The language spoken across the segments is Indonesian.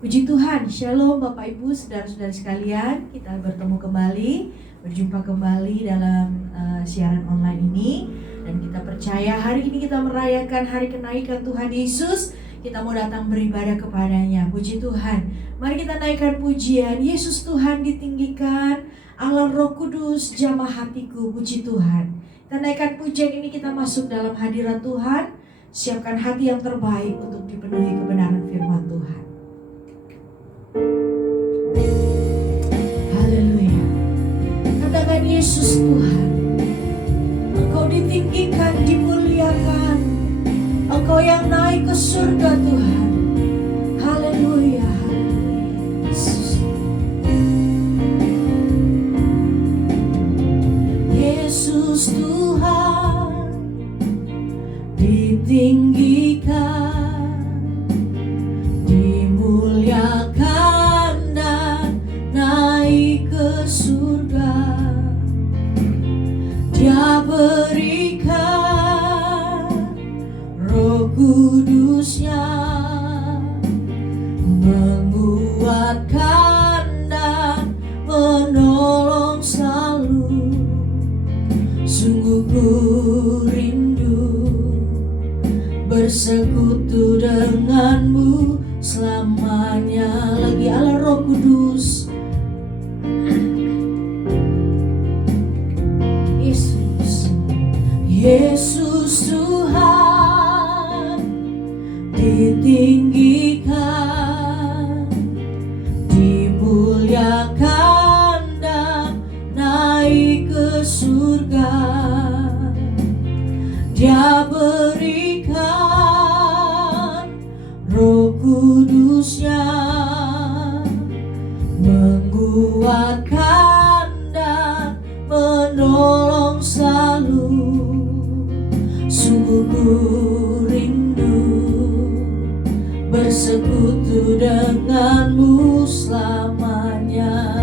Puji Tuhan, Shalom Bapak Ibu, Saudara-saudara sekalian. Kita bertemu kembali, berjumpa kembali dalam siaran online ini. Dan kita percaya hari ini kita merayakan hari kenaikan Tuhan Yesus. Kita mau datang beribadah kepadanya. Puji Tuhan. Mari kita naikkan pujian. Yesus Tuhan ditinggikan, Allah Roh Kudus jamah hatiku. Puji Tuhan. Kita naikkan pujian ini, kita masuk dalam hadirat Tuhan. Siapkan hati yang terbaik untuk dipenuhi kebenaran firman Tuhan. Haleluya. Katakan Yesus Tuhan, Engkau ditinggikan, dimuliakan, Engkau yang naik ke surga Tuhan. Haleluya. Yesus Tuhan ditinggikan, dimuliakan dan naik ke surga. Dia berikan Roh Kudus-Nya, menguatkan dan menolong selalu. Sungguh ku rindu bersekutu denganmu selamanya. Lagi Allah Roh Kudus. Yesus Tuhan ditinggikan, dimuliakan dan naik ke surga. Dia berikan Roh Kudus-Nya, menguatkan dan menolong selalu. Sungguh ku rindu bersekutu denganmu selamanya.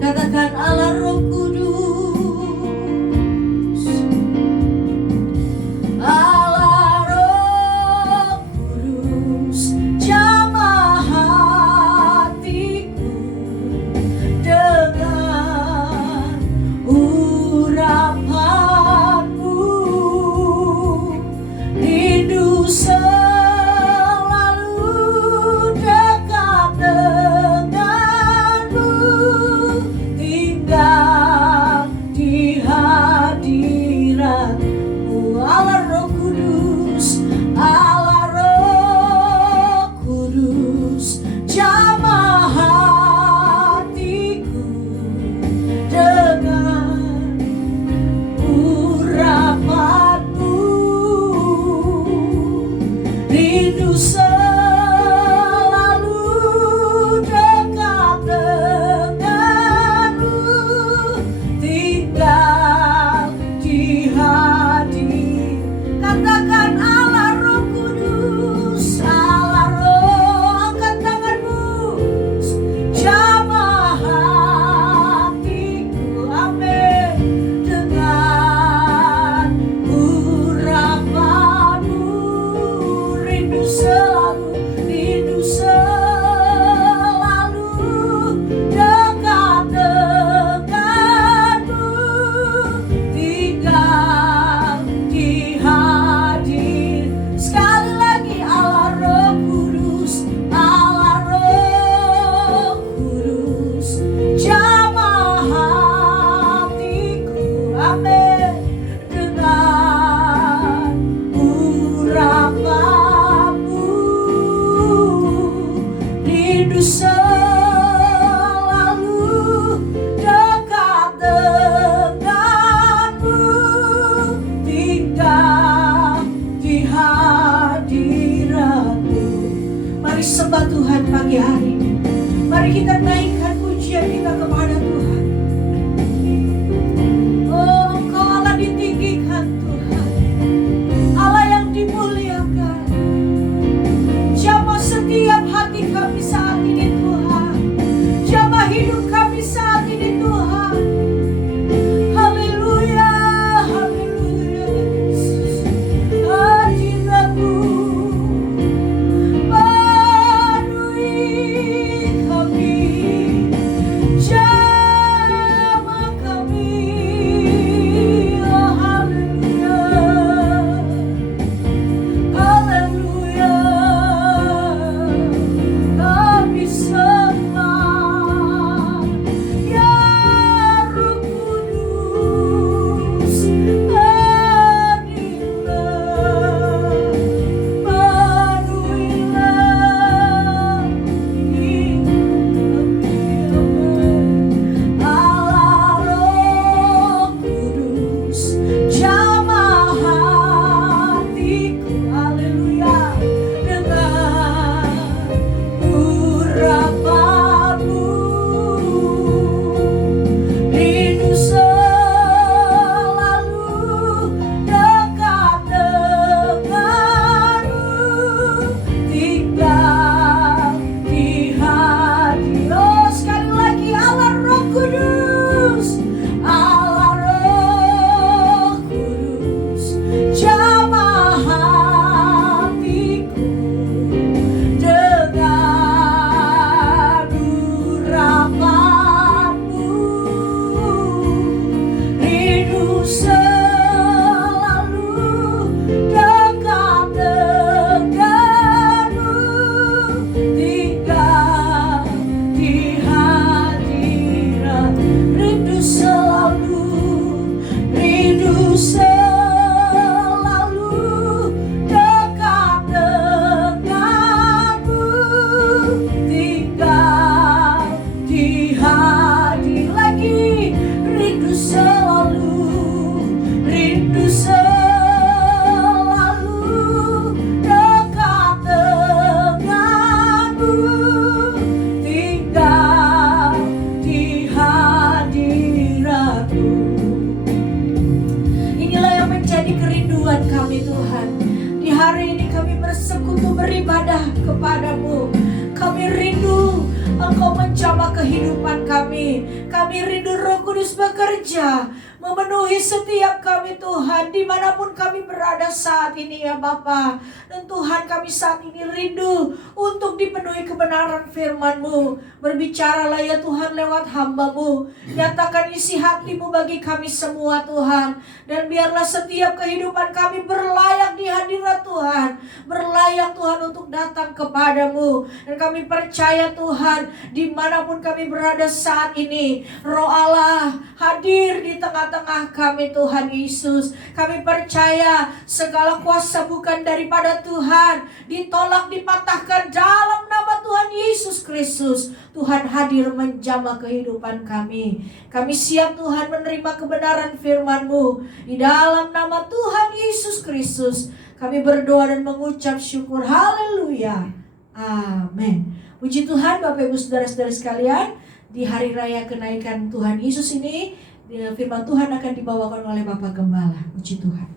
Katakan Allah Roh Kudus. Allah Roh Kudus jamah hatiku dengan urapan selalu dekat denganmu, tinggal di hadiratmu. Allah Roh Kudus, Allah Roh Kudus jamah hatiku dengan urapanmu. Rindu selalu dekat denganmu, tinggal di hadirat. Katakan Allah Roh Kudus, Allah Roh, angkat tanganmu, jamah hatiku, amin, dengan urapanmu. Rindu selalu dekat denganmu, tinggal di hadir. Sekali lagi Allah Roh Kudus, Allah Roh Kudus jamah hatiku, amin, dengan urapanmu. Rindu selalu dekat denganmu, tinggal di hadiratmu. Mari sembah Tuhan pagi hari ini. Mari kita naikkan pujian kita kepada Tuhan. Oh, Engkau Allah ditinggikan Tuhan, Allah yang dimuliakan. Jamah setiap hati kami saat ini Tuhan, jamah hidup kami saat ini Tuhan. Haleluya, haleluya. Hadiratmu penuhi firman-Mu. Kami rindu Engkau menjamah kehidupan kami. Kami rindu Roh Kudus bekerja, memenuhi setiap kami Tuhan, dimanapun kami berada saat ini ya Bapa. Dan Tuhan, kami saat ini rindu untuk dipenuhi kebenaran firman-Mu. Berbicaralah ya Tuhan lewat hamba-Mu. Nyatakan isi hati-Mu bagi kami semua Tuhan. Dan biarlah setiap kehidupan kami berlayak di hadirat Tuhan, berlayak Tuhan untuk datang kepadamu. Dan kami percaya Tuhan, dimanapun kami berada saat ini, Roh Allah hadir di tengah-tengah kami Tuhan Yesus. Kami percaya segala kuasa bukan daripada Tuhan, ditolak, dipatahkan dalam nama Tuhan Yesus Kristus. Tuhan hadir menjamah kehidupan kami. Kami siap Tuhan menerima kebenaran firman-Mu. Di dalam nama Tuhan Yesus Kristus kami berdoa dan mengucap syukur. Haleluya. Amin. Puji Tuhan Bapak Ibu Saudara-saudara sekalian. Di hari raya kenaikan Tuhan Yesus ini, firman Tuhan akan dibawakan oleh Bapak Gembala. Puji Tuhan.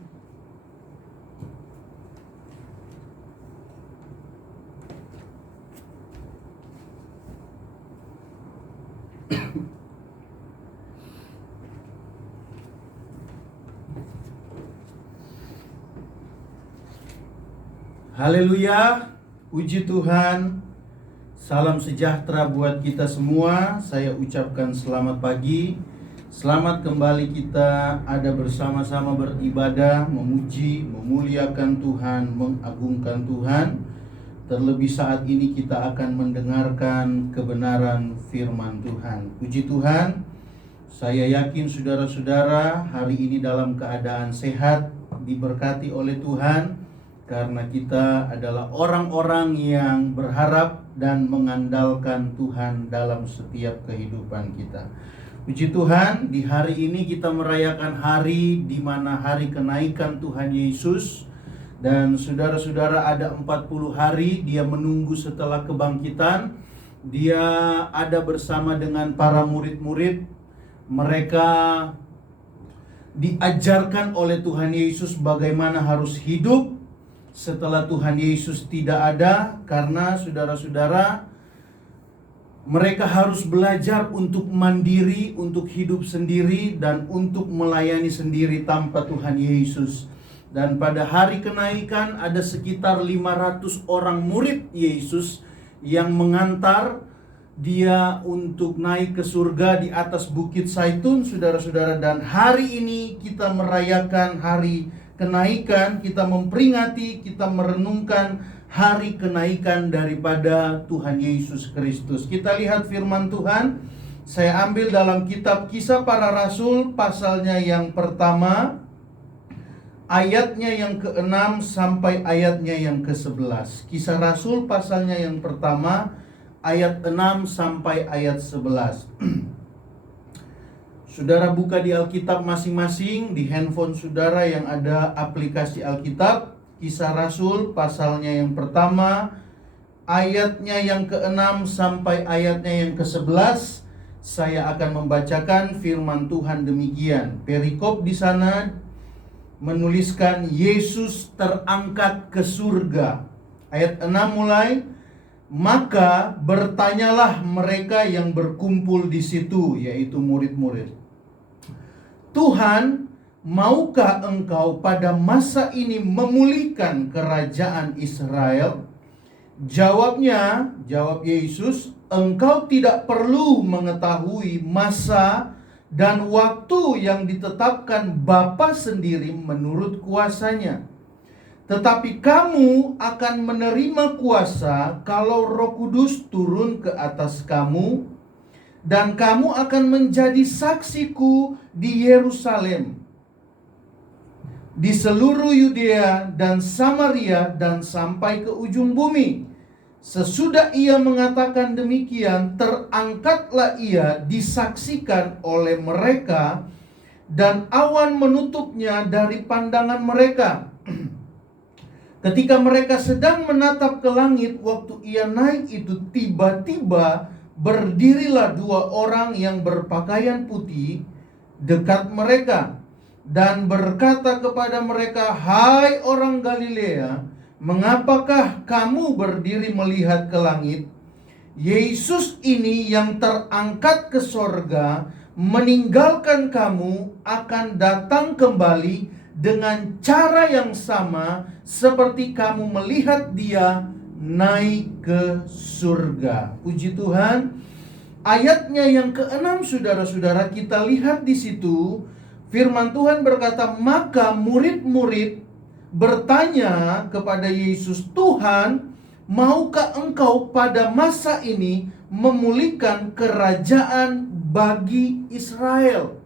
Haleluya, puji Tuhan. Salam sejahtera buat kita semua. Saya ucapkan selamat pagi. Selamat kembali kita ada bersama-sama beribadah, memuji, memuliakan Tuhan, mengagungkan Tuhan. Terlebih saat ini kita akan mendengarkan kebenaran firman Tuhan. Puji Tuhan. Saya yakin saudara-saudara hari ini dalam keadaan sehat, diberkati oleh Tuhan. Karena kita adalah orang-orang yang berharap dan mengandalkan Tuhan dalam setiap kehidupan kita. Puji Tuhan, di hari ini kita merayakan hari di mana hari kenaikan Tuhan Yesus. Dan saudara-saudara, ada 40 hari dia menunggu setelah kebangkitan. Dia ada bersama dengan para murid-murid. Mereka diajarkan oleh Tuhan Yesus bagaimana harus hidup setelah Tuhan Yesus tidak ada, karena saudara-saudara, mereka harus belajar untuk mandiri, untuk hidup sendiri, dan untuk melayani sendiri tanpa Tuhan Yesus. Dan pada hari kenaikan ada sekitar 500 orang murid Yesus yang mengantar dia untuk naik ke surga di atas Bukit Zaitun, saudara-saudara. Dan hari ini kita merayakan hari kenaikan, kita memperingati, kita merenungkan hari kenaikan daripada Tuhan Yesus Kristus. Kita lihat firman Tuhan. Saya ambil dalam kitab Kisah Para Rasul pasalnya yang pertama, ayatnya yang ke-6 sampai ayatnya yang ke-11. Kisah Rasul pasalnya yang pertama, ayat 6 sampai ayat 11. Saudara buka di Alkitab masing-masing, di handphone saudara yang ada aplikasi Alkitab. Kisah Rasul pasalnya yang pertama, ayatnya yang ke-6 sampai ayatnya yang ke-11. Saya akan membacakan firman Tuhan demikian. Perikop di sana menuliskan Yesus terangkat ke surga. Ayat 6 mulai. Maka bertanyalah mereka yang berkumpul di situ, yaitu murid-murid, Tuhan, maukah engkau pada masa ini memulihkan kerajaan Israel? Jawab Yesus, engkau tidak perlu mengetahui masa dan waktu yang ditetapkan Bapa sendiri menurut kuasanya. Tetapi kamu akan menerima kuasa kalau Roh Kudus turun ke atas kamu, dan kamu akan menjadi saksiku di Yerusalem, di seluruh Yudea dan Samaria, dan sampai ke ujung bumi. Sesudah ia mengatakan demikian, terangkatlah ia disaksikan oleh mereka, dan awan menutupnya dari pandangan mereka. Ketika mereka sedang menatap ke langit, waktu ia naik itu, tiba-tiba berdirilah 2 orang yang berpakaian putih dekat mereka dan berkata kepada mereka, "Hai orang Galilea, Mengapakah kamu berdiri melihat ke langit? Yesus ini yang terangkat ke sorga, meninggalkan kamu, akan datang kembali dengan cara yang sama seperti kamu melihat dia naik ke surga. Puji Tuhan. Ayatnya yang ke-6, saudara-saudara, kita lihat di situ. Firman Tuhan berkata, maka murid-murid bertanya kepada Yesus, Tuhan, maukah engkau pada masa ini memulihkan kerajaan bagi Israel?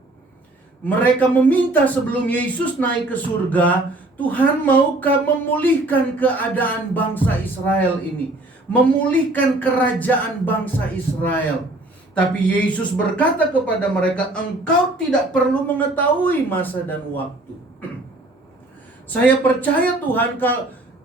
Mereka meminta sebelum Yesus naik ke surga, Tuhan maukah memulihkan keadaan bangsa Israel ini, memulihkan kerajaan bangsa Israel. Tapi Yesus berkata kepada mereka, engkau tidak perlu mengetahui masa dan waktu. Saya percaya Tuhan,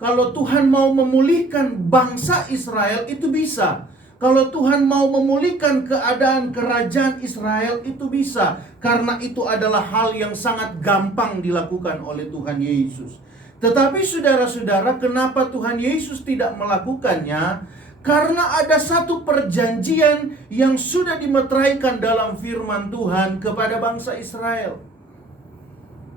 kalau Tuhan mau memulihkan bangsa Israel itu bisa. Kalau Tuhan mau memulihkan keadaan kerajaan Israel itu bisa. Karena itu adalah hal yang sangat gampang dilakukan oleh Tuhan Yesus. Tetapi saudara-saudara, kenapa Tuhan Yesus tidak melakukannya? Karena ada satu perjanjian yang sudah dimeteraikan dalam firman Tuhan kepada bangsa Israel.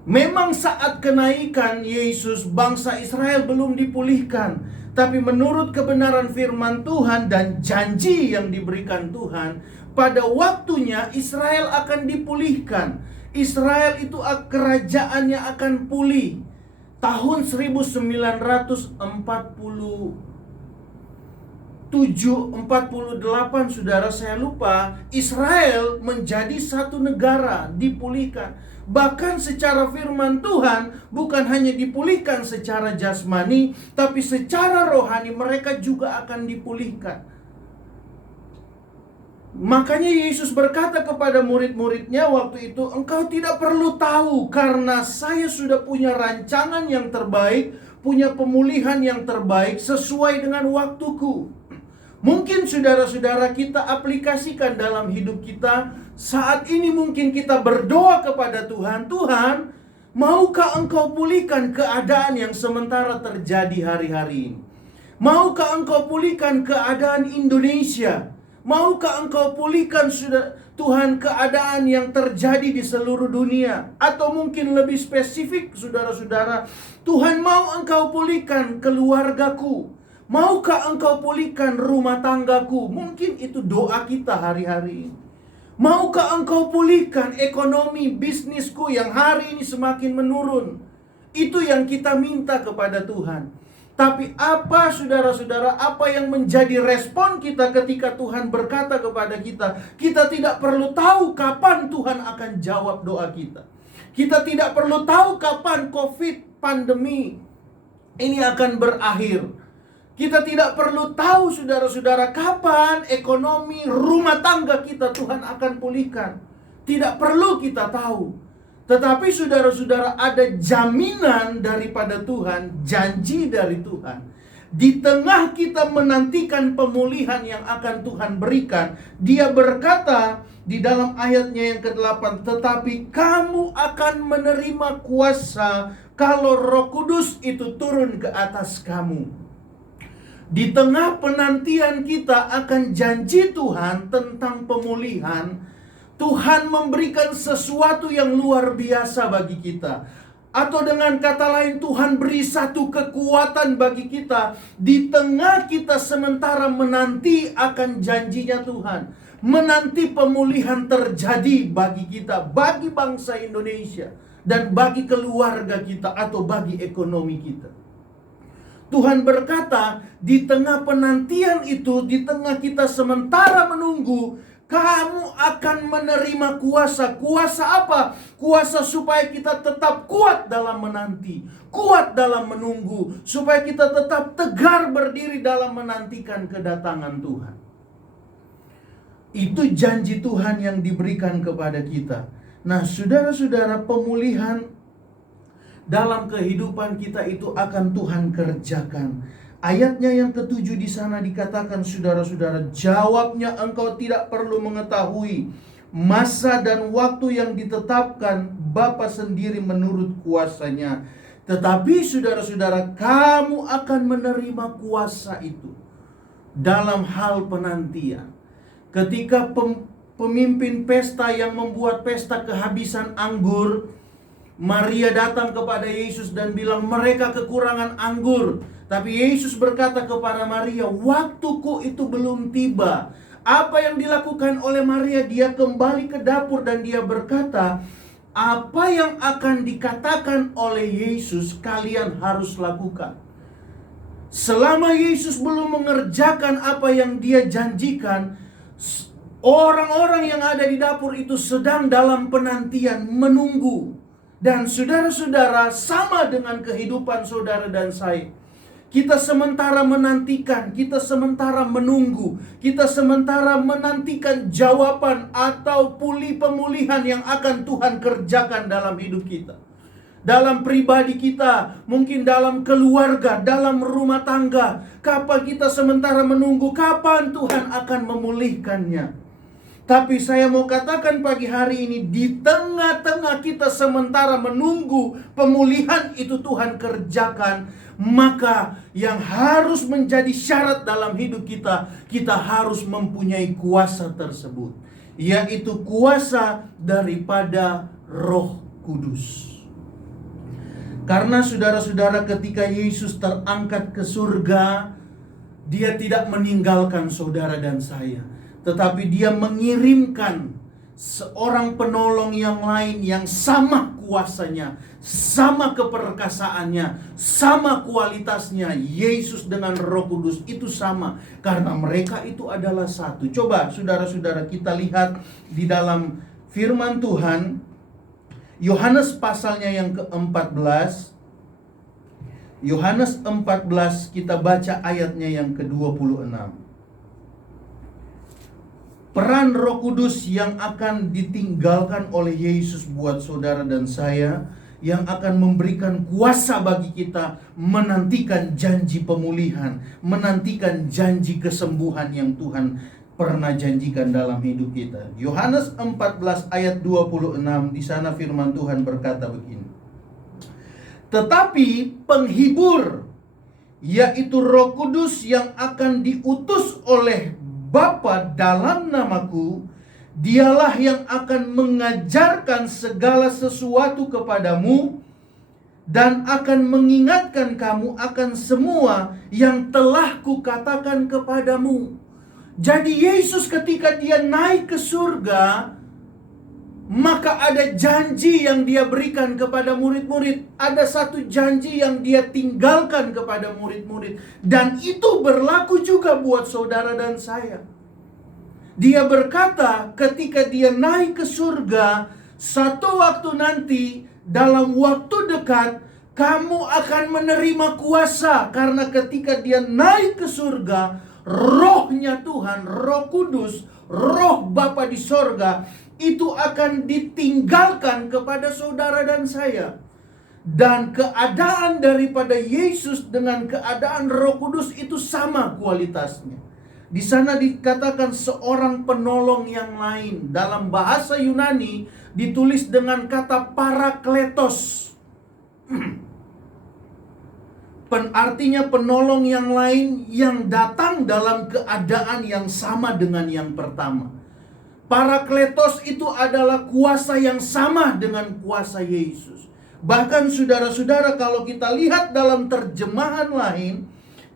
Memang saat kenaikan Yesus, bangsa Israel belum dipulihkan. Tapi menurut kebenaran firman Tuhan dan janji yang diberikan Tuhan, pada waktunya Israel akan dipulihkan. Israel itu kerajaannya akan pulih. Tahun 1948, saudara, saya lupa, Israel menjadi satu negara, dipulihkan. Bahkan secara firman Tuhan, bukan hanya dipulihkan secara jasmani, tapi secara rohani mereka juga akan dipulihkan. Makanya Yesus berkata kepada murid-muridnya waktu itu, engkau tidak perlu tahu, karena saya sudah punya rancangan yang terbaik, punya pemulihan yang terbaik sesuai dengan waktuku. Mungkin saudara-saudara kita aplikasikan dalam hidup kita. Saat ini mungkin kita berdoa kepada Tuhan, Tuhan, maukah engkau pulihkan keadaan yang sementara terjadi hari-hari ini? Maukah engkau pulihkan keadaan Indonesia? Maukah engkau pulihkan Tuhan keadaan yang terjadi di seluruh dunia? Atau mungkin lebih spesifik saudara-saudara, Tuhan, mau engkau pulihkan keluargaku? Maukah engkau pulihkan rumah tanggaku? Mungkin itu doa kita hari-hari ini. Maukah engkau pulihkan ekonomi bisnisku yang hari ini semakin menurun? Itu yang kita minta kepada Tuhan. Tapi apa saudara-saudara, apa yang menjadi respon kita ketika Tuhan berkata kepada kita? Kita tidak perlu tahu kapan Tuhan akan jawab doa kita. Kita tidak perlu tahu kapan COVID pandemi ini akan berakhir. Kita tidak perlu tahu saudara-saudara kapan ekonomi rumah tangga kita Tuhan akan pulihkan. Tidak perlu kita tahu. Tetapi saudara-saudara, ada jaminan daripada Tuhan, janji dari Tuhan. Di tengah kita menantikan pemulihan yang akan Tuhan berikan, Dia berkata di dalam ayatnya yang ke-8, tetapi kamu akan menerima kuasa kalau Roh Kudus itu turun ke atas kamu. Di tengah penantian kita akan janji Tuhan tentang pemulihan, Tuhan memberikan sesuatu yang luar biasa bagi kita. Atau dengan kata lain, Tuhan beri satu kekuatan bagi kita di tengah kita sementara menanti akan janjinya Tuhan. Menanti pemulihan terjadi bagi kita, bagi bangsa Indonesia, dan bagi keluarga kita atau bagi ekonomi kita. Tuhan berkata, di tengah penantian itu, di tengah kita sementara menunggu, kamu akan menerima kuasa. Kuasa apa? Kuasa supaya kita tetap kuat dalam menanti, kuat dalam menunggu, supaya kita tetap tegar berdiri dalam menantikan kedatangan Tuhan. Itu janji Tuhan yang diberikan kepada kita. Nah, saudara-saudara, pemulihan dalam kehidupan kita itu akan Tuhan kerjakan. Ayatnya yang ke-7 di sana dikatakan, saudara-saudara, jawabnya engkau tidak perlu mengetahui masa dan waktu yang ditetapkan Bapa sendiri menurut kuasanya. Tetapi saudara-saudara, kamu akan menerima kuasa itu dalam hal penantian. Ketika pemimpin pesta yang membuat pesta kehabisan anggur, Maria datang kepada Yesus dan bilang, mereka kekurangan anggur. Tapi Yesus berkata kepada Maria, waktuku itu belum tiba. Apa yang dilakukan oleh Maria? Dia kembali ke dapur dan dia berkata, apa yang akan dikatakan oleh Yesus kalian harus lakukan. Selama Yesus belum mengerjakan apa yang dia janjikan, orang-orang yang ada di dapur itu sedang dalam penantian, menunggu. Dan saudara-saudara, sama dengan kehidupan saudara dan saya. Kita sementara menantikan, kita sementara menunggu, kita sementara menantikan jawaban atau pemulihan yang akan Tuhan kerjakan dalam hidup kita. Dalam pribadi kita, mungkin dalam keluarga, dalam rumah tangga. Kapan kita sementara menunggu, kapan Tuhan akan memulihkannya. Tapi saya mau katakan pagi hari ini, di tengah-tengah kita sementara menunggu pemulihan itu Tuhan kerjakan, maka yang harus menjadi syarat dalam hidup kita, kita harus mempunyai kuasa tersebut, yaitu kuasa daripada Roh Kudus. Karena saudara-saudara, ketika Yesus terangkat ke surga, dia tidak meninggalkan saudara dan saya, tetapi dia mengirimkan seorang penolong yang lain yang sama kuasanya, sama keperkasaannya, sama kualitasnya. Yesus dengan Roh Kudus itu sama, karena mereka itu adalah satu. Coba saudara-saudara kita lihat di dalam firman Tuhan, Yohanes pasalnya yang ke-14. Yohanes 14, kita baca ayatnya yang ke-26. Peran Roh Kudus yang akan ditinggalkan oleh Yesus buat saudara dan saya, yang akan memberikan kuasa bagi kita menantikan janji pemulihan, menantikan janji kesembuhan yang Tuhan pernah janjikan dalam hidup kita. Yohanes 14 ayat 26, di sana firman Tuhan berkata begini. Tetapi penghibur, yaitu Roh Kudus yang akan diutus oleh Bapa dalam namaku, dialah yang akan mengajarkan segala sesuatu kepadamu dan akan mengingatkan kamu akan semua yang telah kukatakan kepadamu. Jadi Yesus ketika dia naik ke surga, maka ada janji yang dia berikan kepada murid-murid. Ada satu janji yang dia tinggalkan kepada murid-murid. Dan itu berlaku juga buat saudara dan saya. Dia berkata ketika dia naik ke surga, satu waktu nanti, dalam waktu dekat, kamu akan menerima kuasa. Karena ketika dia naik ke surga, Rohnya Tuhan, Roh Kudus, Roh Bapa di sorga, itu akan ditinggalkan kepada saudara dan saya. Dan keadaan daripada Yesus dengan keadaan Roh Kudus itu sama kualitasnya. Di sana dikatakan seorang penolong yang lain. Dalam bahasa Yunani ditulis dengan kata parakletos. Artinya penolong yang lain yang datang dalam keadaan yang sama dengan yang pertama. Parakletos itu adalah kuasa yang sama dengan kuasa Yesus. Bahkan saudara-saudara, kalau kita lihat dalam terjemahan lain,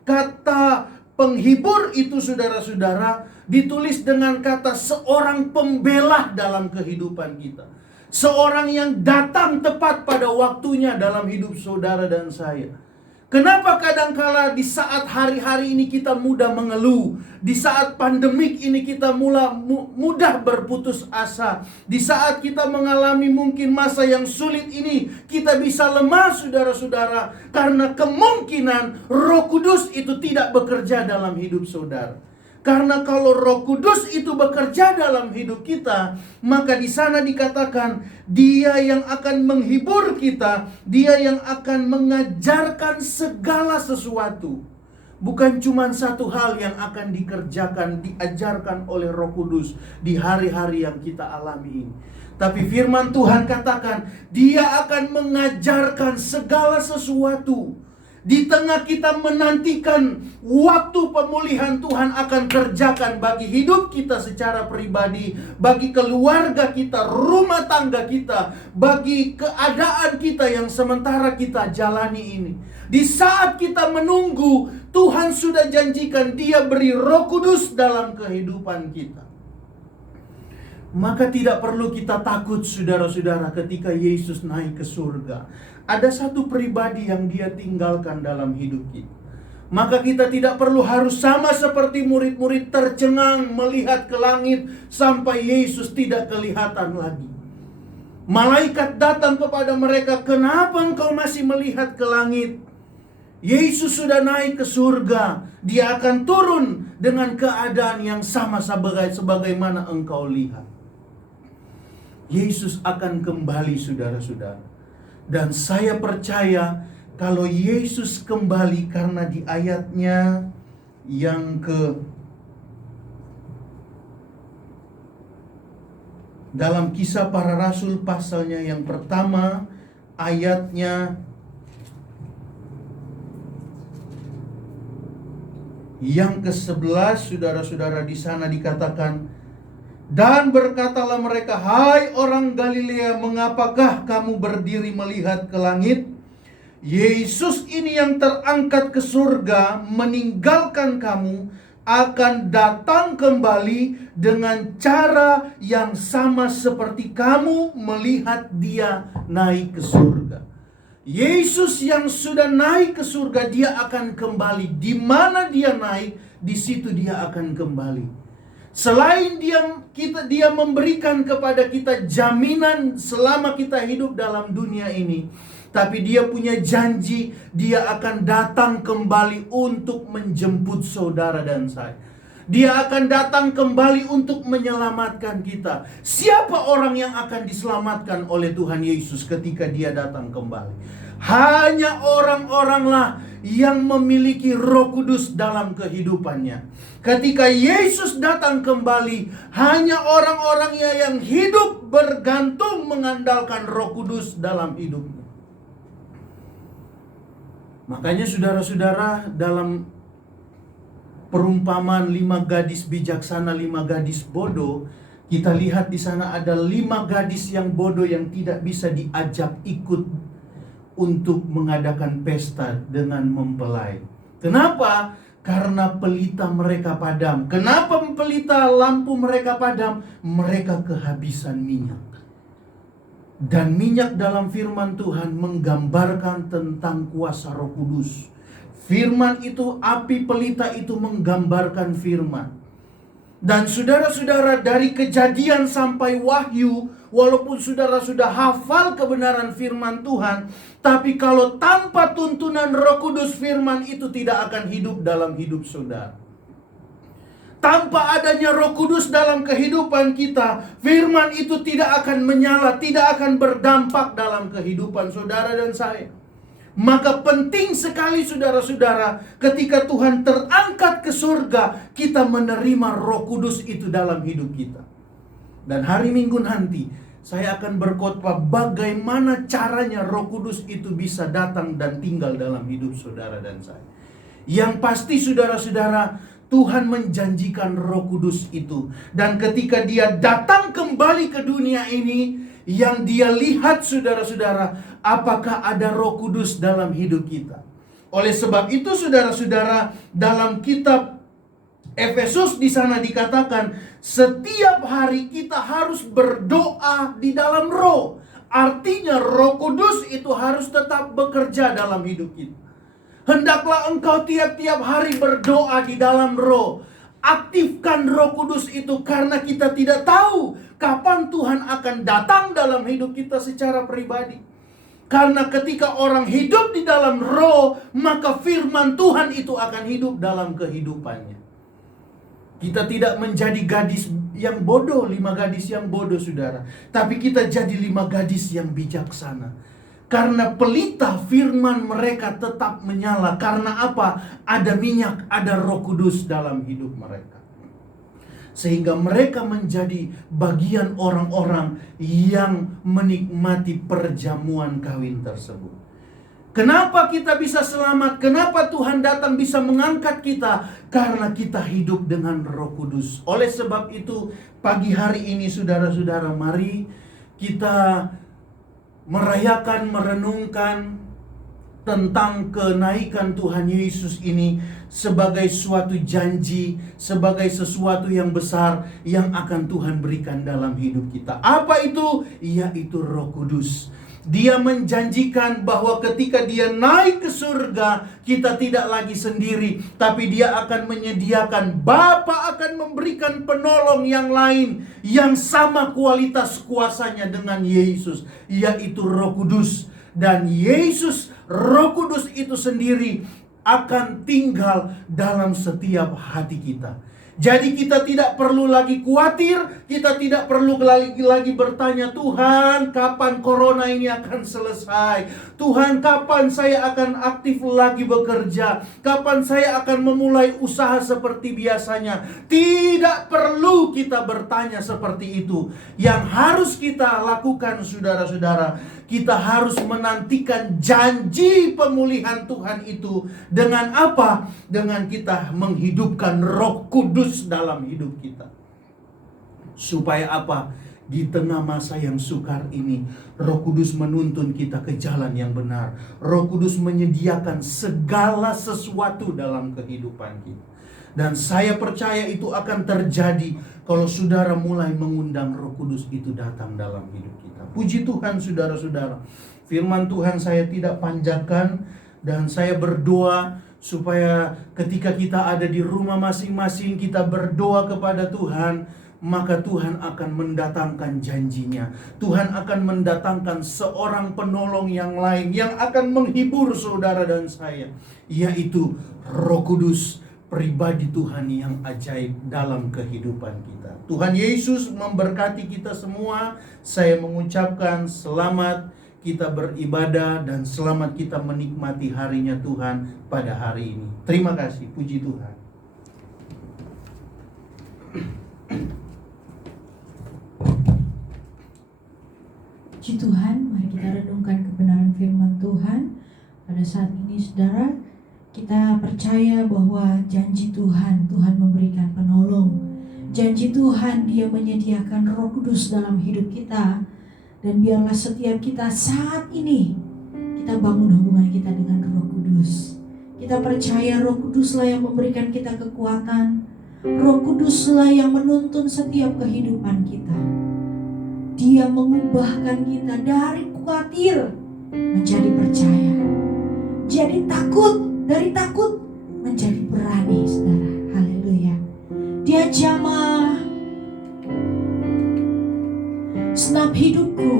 kata penghibur itu saudara-saudara ditulis dengan kata seorang pembela dalam kehidupan kita. Seorang yang datang tepat pada waktunya dalam hidup saudara dan saya. Kenapa kadangkala di saat hari-hari ini kita mudah mengeluh, di saat pandemik ini kita mudah berputus asa, di saat kita mengalami mungkin masa yang sulit ini kita bisa lemah saudara-saudara, karena kemungkinan Roh Kudus itu tidak bekerja dalam hidup saudara. Karena kalau Roh Kudus itu bekerja dalam hidup kita, maka di sana dikatakan Dia yang akan menghibur kita, Dia yang akan mengajarkan segala sesuatu. Bukan cuma satu hal yang akan dikerjakan, diajarkan oleh Roh Kudus di hari-hari yang kita alami ini. Tapi firman Tuhan katakan, Dia akan mengajarkan segala sesuatu. Di tengah kita menantikan waktu pemulihan, Tuhan akan kerjakan bagi hidup kita secara pribadi, bagi keluarga kita, rumah tangga kita, bagi keadaan kita yang sementara kita jalani ini. Di saat kita menunggu, Tuhan sudah janjikan Dia beri Roh Kudus dalam kehidupan kita. Maka tidak perlu kita takut, saudara-saudara, ketika Yesus naik ke surga. Ada satu pribadi yang Dia tinggalkan dalam hidup kita. Maka kita tidak perlu harus sama seperti murid-murid tercengang melihat ke langit sampai Yesus tidak kelihatan lagi. Malaikat datang kepada mereka, "Kenapa engkau masih melihat ke langit? Yesus sudah naik ke surga. Dia akan turun dengan keadaan yang sama sebagaimana engkau lihat." Yesus akan kembali, saudara-saudara. Dan saya percaya kalau Yesus kembali, karena di ayatnya yang dalam Kisah Para Rasul pasalnya yang pertama, ayatnya yang ke-11, saudara-saudara, di sana dikatakan, "Dan berkatalah mereka, 'Hai orang Galilea, mengapakah kamu berdiri melihat ke langit? Yesus ini yang terangkat ke surga meninggalkan kamu akan datang kembali dengan cara yang sama seperti kamu melihat Dia naik ke surga.'" Yesus yang sudah naik ke surga, Dia akan kembali. Di mana Dia naik, di situ Dia akan kembali. Selain Dia memberikan kepada kita jaminan selama kita hidup dalam dunia ini, tapi Dia punya janji Dia akan datang kembali untuk menjemput saudara dan saya. Dia akan datang kembali untuk menyelamatkan kita. Siapa orang yang akan diselamatkan oleh Tuhan Yesus ketika Dia datang kembali? Hanya orang-oranglah yang memiliki Roh Kudus dalam kehidupannya. Ketika Yesus datang kembali, hanya orang-orangnya yang hidup bergantung mengandalkan Roh Kudus dalam hidupnya. Makanya saudara-saudara, dalam perumpamaan 5 gadis bijaksana, 5 gadis bodoh, kita lihat di sana ada 5 gadis yang bodoh yang tidak bisa diajak ikut untuk mengadakan pesta dengan mempelai. Kenapa? Karena pelita mereka padam. Kenapa pelita lampu mereka padam? Mereka kehabisan minyak. Dan minyak dalam firman Tuhan menggambarkan tentang kuasa Roh Kudus. Firman itu, api pelita itu menggambarkan firman. Dan saudara-saudara, dari Kejadian sampai Wahyu, walaupun saudara sudah hafal kebenaran firman Tuhan, tapi kalau tanpa tuntunan Roh Kudus, firman itu tidak akan hidup dalam hidup saudara. Tanpa adanya Roh Kudus dalam kehidupan kita, firman itu tidak akan menyala, tidak akan berdampak dalam kehidupan saudara dan saya. Maka penting sekali saudara-saudara, ketika Tuhan terangkat ke surga, kita menerima Roh Kudus itu dalam hidup kita. Dan hari Minggu nanti saya akan berkhotbah bagaimana caranya Roh Kudus itu bisa datang dan tinggal dalam hidup saudara dan saya. Yang pasti saudara-saudara, Tuhan menjanjikan Roh Kudus itu. Dan ketika Dia datang kembali ke dunia ini, yang Dia lihat saudara-saudara, apakah ada Roh Kudus dalam hidup kita. Oleh sebab itu saudara-saudara, dalam kitab Efesus di sana dikatakan, setiap hari kita harus berdoa di dalam Roh. Artinya Roh Kudus itu harus tetap bekerja dalam hidup kita. Hendaklah engkau tiap-tiap hari berdoa di dalam Roh. Aktifkan Roh Kudus itu, karena kita tidak tahu kapan Tuhan akan datang dalam hidup kita secara pribadi. Karena ketika orang hidup di dalam Roh, maka firman Tuhan itu akan hidup dalam kehidupannya. Kita tidak menjadi gadis yang bodoh, 5 gadis yang bodoh saudara, tapi kita jadi 5 gadis yang bijaksana. Karena pelita firman mereka tetap menyala. Karena apa? Ada minyak, ada Roh Kudus dalam hidup mereka. Sehingga mereka menjadi bagian orang-orang yang menikmati perjamuan kawin tersebut. Kenapa kita bisa selamat? Kenapa Tuhan datang bisa mengangkat kita? Karena kita hidup dengan Roh Kudus. Oleh sebab itu, pagi hari ini saudara-saudara, mari kita merayakan, merenungkan tentang kenaikan Tuhan Yesus ini sebagai suatu janji, sebagai sesuatu yang besar yang akan Tuhan berikan dalam hidup kita. Apa itu? Yaitu Roh Kudus. Dia menjanjikan bahwa ketika dia naik ke surga, kita tidak lagi sendiri, tapi dia akan menyediakan, Bapa akan memberikan penolong yang lain yang sama kualitas kuasanya dengan Yesus, yaitu Roh Kudus. Dan Yesus, Roh Kudus itu sendiri akan tinggal dalam setiap hati kita. Jadi kita tidak perlu lagi khawatir, kita tidak perlu lagi bertanya, Tuhan kapan corona ini akan selesai? Tuhan kapan saya akan aktif lagi bekerja? Kapan saya akan memulai usaha seperti biasanya? Tidak perlu kita bertanya seperti itu. Yang harus kita lakukan saudara-saudara, kita harus menantikan janji pemulihan Tuhan itu. Dengan apa? Dengan kita menghidupkan Roh Kudus dalam hidup kita. Supaya apa? Di tengah masa yang sukar ini, Roh Kudus menuntun kita ke jalan yang benar. Roh Kudus menyediakan segala sesuatu dalam kehidupan kita. Dan saya percaya itu akan terjadi kalau saudara mulai mengundang Roh Kudus itu datang dalam hidup kita. Puji Tuhan saudara-saudara. Firman Tuhan saya tidak panjangkan, dan saya berdoa supaya ketika kita ada di rumah masing-masing, kita berdoa kepada Tuhan, maka Tuhan akan mendatangkan janjinya. Tuhan akan mendatangkan seorang penolong yang lain yang akan menghibur saudara dan saya, yaitu Roh Kudus, pribadi Tuhan yang ajaib dalam kehidupan kita. Tuhan Yesus memberkati kita semua. Saya mengucapkan selamat kita beribadah dan selamat kita menikmati harinya Tuhan pada hari ini. Terima kasih, puji Tuhan. Puji Tuhan, mari kita renungkan kebenaran firman Tuhan. Pada saat ini saudara, kita percaya bahwa janji Tuhan, Tuhan memberikan penolong. Janji Tuhan, Dia menyediakan Roh Kudus dalam hidup kita. Dan biarlah setiap kita saat ini, kita bangun hubungan kita dengan Roh Kudus. Kita percaya Roh Kuduslah yang memberikan kita kekuatan. Roh Kuduslah yang menuntun setiap kehidupan kita. Dia mengubahkan kita dari khawatir menjadi percaya. Jadi takut, dari takut menjadi berani, saudara. Haleluya. Dia jamah senap hidupku.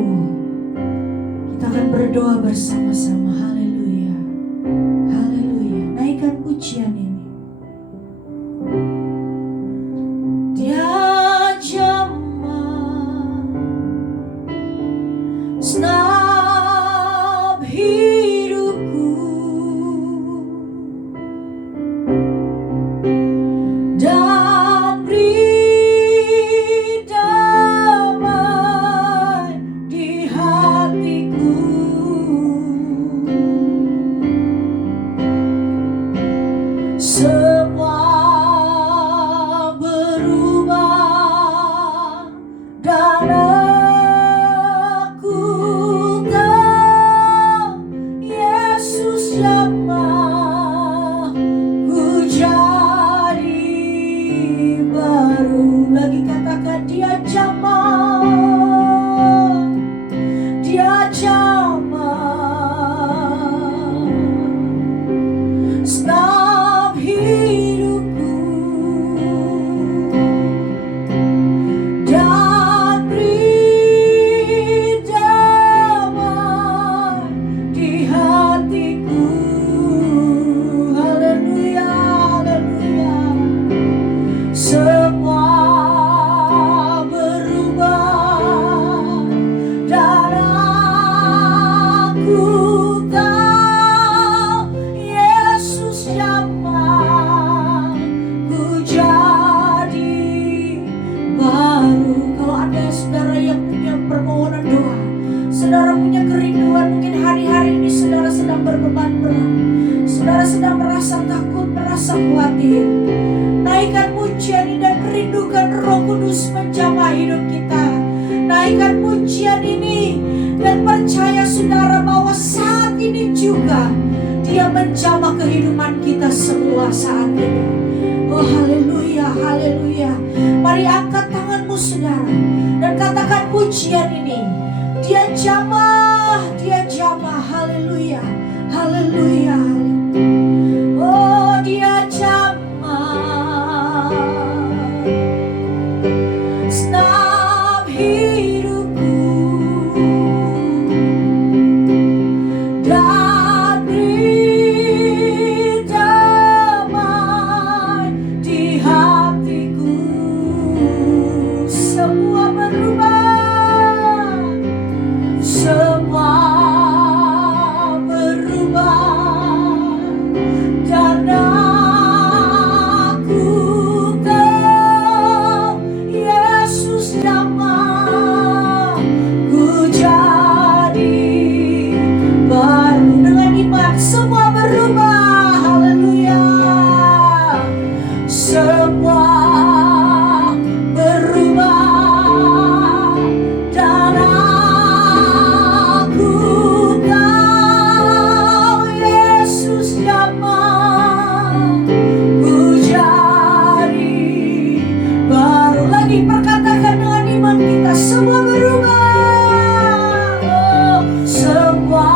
Kita akan berdoa bersama-sama. Haleluya. Haleluya. Naikkan pujian ini. Dia jamah senap hidupku. Dan beri damai di hatiku. sedang merasa takut, merasa khawatir, naikkan pujian ini dan rindukan Roh Kudus menjamah hidup kita. Naikkan pujian ini dan percaya saudara bahwa saat ini juga Dia menjamah kehidupan kita semua saat ini. Oh haleluya, haleluya. Mari angkat tanganmu saudara dan katakan pujian ini. Dia jamah, Dia jamah. Haleluya, haleluya. Oh Dia jamah setiap hidupku dan beri damai di hatiku. Semua berubah, semua berubah, dan aku tahu Yesus jamah ku jadi baru. Dengan iman semua berubah, haleluya. Semua berubah dan aku tahu Yesus jamah ku jadi baru. Lagi perkatakan dengan iman kita, semua berubah. Oh, semua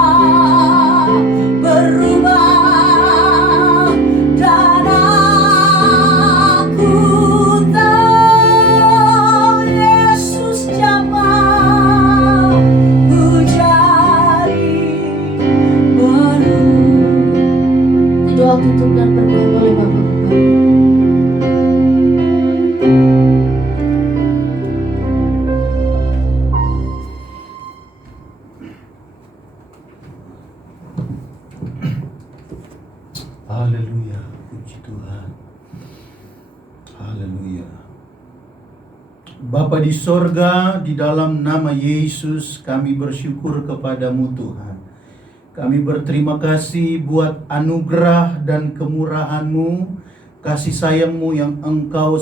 berubah dan aku tahu Yesus jamah ku jadi baru. Doa tutup dan berdoa boleh Bapak-Bapak. Haleluya, puji Tuhan. Haleluya. Bapa di sorga, di dalam nama Yesus kami bersyukur kepadamu Tuhan. Kami berterima kasih buat anugerah dan kemurahan-Mu, kasih sayang-Mu yang Engkau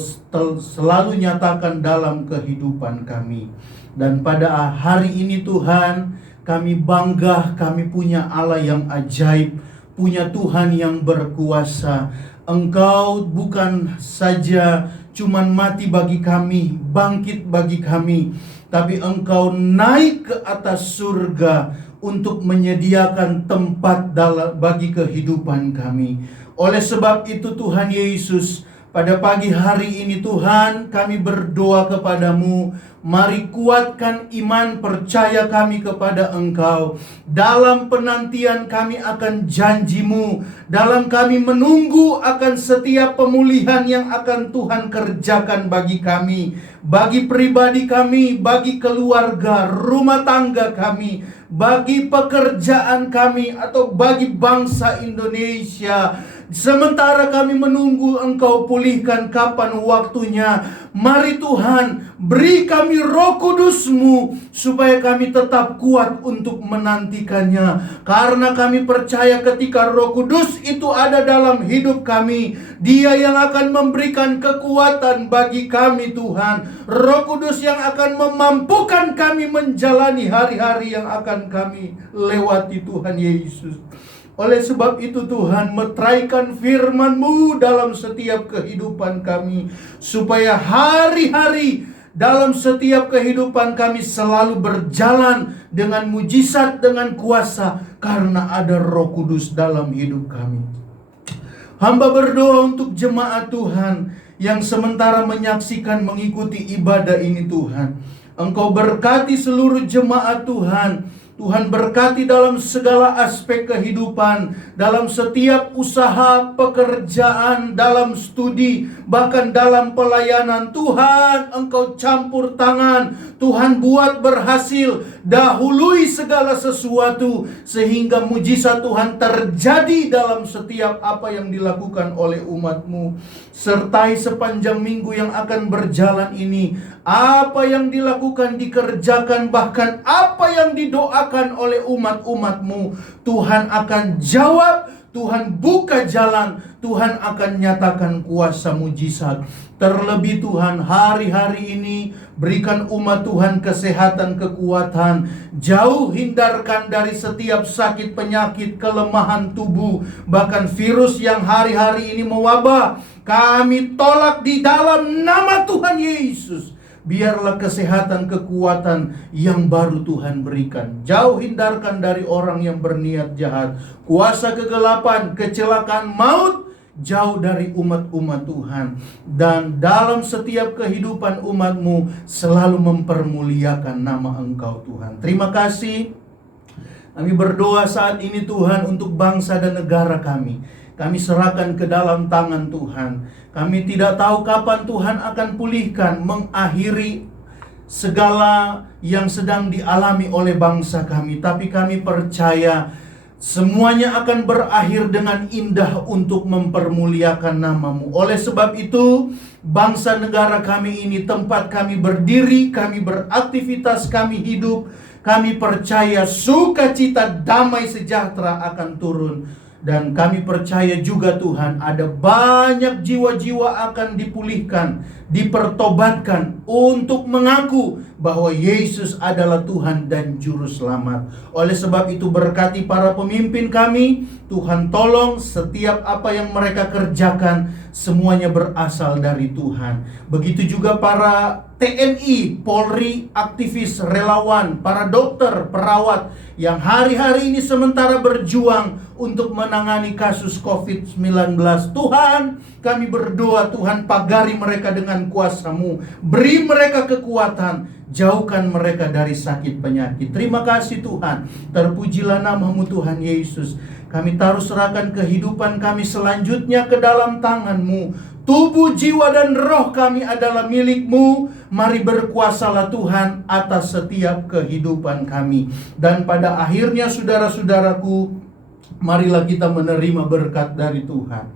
selalu nyatakan dalam kehidupan kami. Dan pada hari ini Tuhan, kami bangga, kami punya Allah yang ajaib, punya Tuhan yang berkuasa. Engkau bukan saja cuman mati bagi kami, bangkit bagi kami, tapi Engkau naik ke atas surga untuk menyediakan tempat bagi kehidupan kami. Oleh sebab itu Tuhan Yesus, pada pagi hari ini Tuhan, kami berdoa kepadamu, mari kuatkan iman percaya kami kepada Engkau. Dalam penantian kami akan janji-Mu, dalam kami menunggu akan setiap pemulihan yang akan Tuhan kerjakan bagi kami, bagi pribadi kami, bagi keluarga, rumah tangga kami, bagi pekerjaan kami, atau bagi bangsa Indonesia. Sementara kami menunggu Engkau pulihkan kapan waktunya, mari Tuhan beri kami Roh Kudus-Mu supaya kami tetap kuat untuk menantikannya. Karena kami percaya ketika Roh Kudus itu ada dalam hidup kami, Dia yang akan memberikan kekuatan bagi kami Tuhan. Roh Kudus yang akan memampukan kami menjalani hari-hari yang akan kami lewati Tuhan Yesus. Oleh sebab itu Tuhan, meteraikan firman-Mu dalam setiap kehidupan kami, supaya hari-hari dalam setiap kehidupan kami selalu berjalan dengan mujizat, dengan kuasa, karena ada Roh Kudus dalam hidup kami. Hamba berdoa untuk jemaat Tuhan yang sementara menyaksikan, mengikuti ibadah ini Tuhan. Engkau berkati seluruh jemaat Tuhan. Tuhan berkati dalam segala aspek kehidupan, dalam setiap usaha, pekerjaan, dalam studi, bahkan dalam pelayanan. Tuhan, Engkau campur tangan, Tuhan buat berhasil, dahului segala sesuatu, sehingga mujizat Tuhan terjadi dalam setiap apa yang dilakukan oleh umat-Mu. Sertai sepanjang minggu yang akan berjalan ini, apa yang dilakukan, dikerjakan, bahkan apa yang didoakan oleh umat-umat-Mu, Tuhan akan jawab, Tuhan buka jalan, Tuhan akan nyatakan kuasa mujizat. Terlebih Tuhan, hari-hari ini berikan umat Tuhan kesehatan, kekuatan. Jauh hindarkan dari setiap sakit, penyakit, kelemahan tubuh, bahkan virus yang hari-hari ini mewabah. Kami tolak di dalam nama Tuhan Yesus. Biarlah kesehatan, kekuatan yang baru Tuhan berikan. Jauh hindarkan dari orang yang berniat jahat. Kuasa kegelapan, kecelakaan, maut, jauh dari umat-umat Tuhan. Dan dalam setiap kehidupan umat-Mu selalu mempermuliakan nama Engkau Tuhan. Terima kasih. Kami berdoa saat ini Tuhan untuk bangsa dan negara kami. Kami serahkan ke dalam tangan Tuhan. Kami tidak tahu kapan Tuhan akan pulihkan, mengakhiri segala yang sedang dialami oleh bangsa kami. Tapi kami percaya semuanya akan berakhir dengan indah untuk mempermuliakan nama-Mu. Oleh sebab itu, bangsa negara kami ini, tempat kami berdiri, kami beraktivitas, kami hidup, kami percaya sukacita, damai sejahtera akan turun. Dan kami percaya juga Tuhan, ada banyak jiwa-jiwa akan dipulihkan, dipertobatkan untuk mengaku bahwa Yesus adalah Tuhan dan Juru Selamat. Oleh sebab itu berkati para pemimpin kami, Tuhan tolong setiap apa yang mereka kerjakan semuanya berasal dari Tuhan. Begitu juga para TNI, Polri, aktivis, relawan, para dokter, perawat yang hari-hari ini sementara berjuang untuk menangani kasus COVID-19. Tuhan, kami berdoa Tuhan, pagari mereka dengan kuasa-Mu. Beri mereka kekuatan, jauhkan mereka dari sakit penyakit. Terima kasih Tuhan. Terpujilah nama-Mu Tuhan Yesus. Kami taruh serahkan kehidupan kami selanjutnya ke dalam tangan-Mu. Tubuh, jiwa, dan roh kami adalah milik-Mu. Mari berkuasalah Tuhan atas setiap kehidupan kami. Dan pada akhirnya saudara-saudaraku, marilah kita menerima berkat dari Tuhan.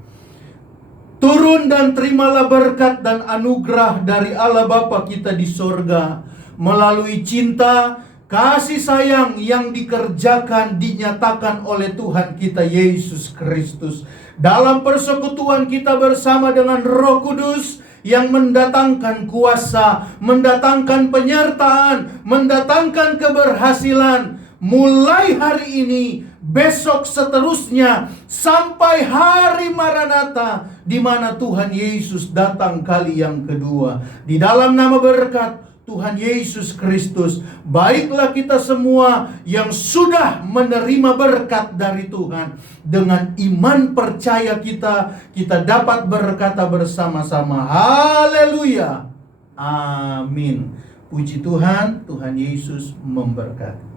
Turun dan terimalah berkat dan anugerah dari Allah Bapa kita di sorga. Melalui cinta, kasih sayang yang dikerjakan, dinyatakan oleh Tuhan kita Yesus Kristus. Dalam persekutuan kita bersama dengan Roh Kudus yang mendatangkan kuasa, mendatangkan penyertaan, mendatangkan keberhasilan. Mulai hari ini, besok seterusnya, sampai hari Maranatha, di mana Tuhan Yesus datang kali yang kedua. Di dalam nama berkat Tuhan Yesus Kristus, baiklah kita semua yang sudah menerima berkat dari Tuhan. Dengan iman percaya kita dapat berkata bersama-sama, haleluya, amin. Puji Tuhan, Tuhan Yesus memberkati.